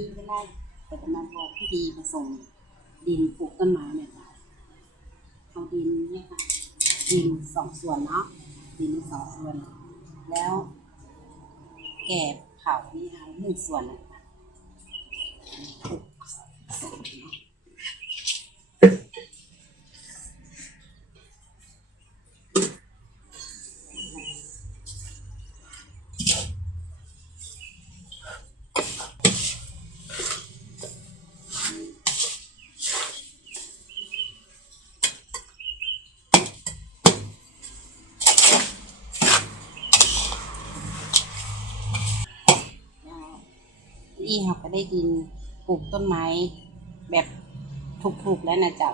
นี้เวลาจะมาบอกพิธีผสมดินปลูกต้นไม้เนี่ยค่ะเอาดินเนี่ยค่ะดิน2 ส่วนเนาะดิน2 ส่วนแล้วแกบเผานี่เอา1 ส่วนนะคะปลูกผสมเนาะนี่เราก็ได้ดินปลูกต้นไม้แบบถูกๆแล้วนะเจ้า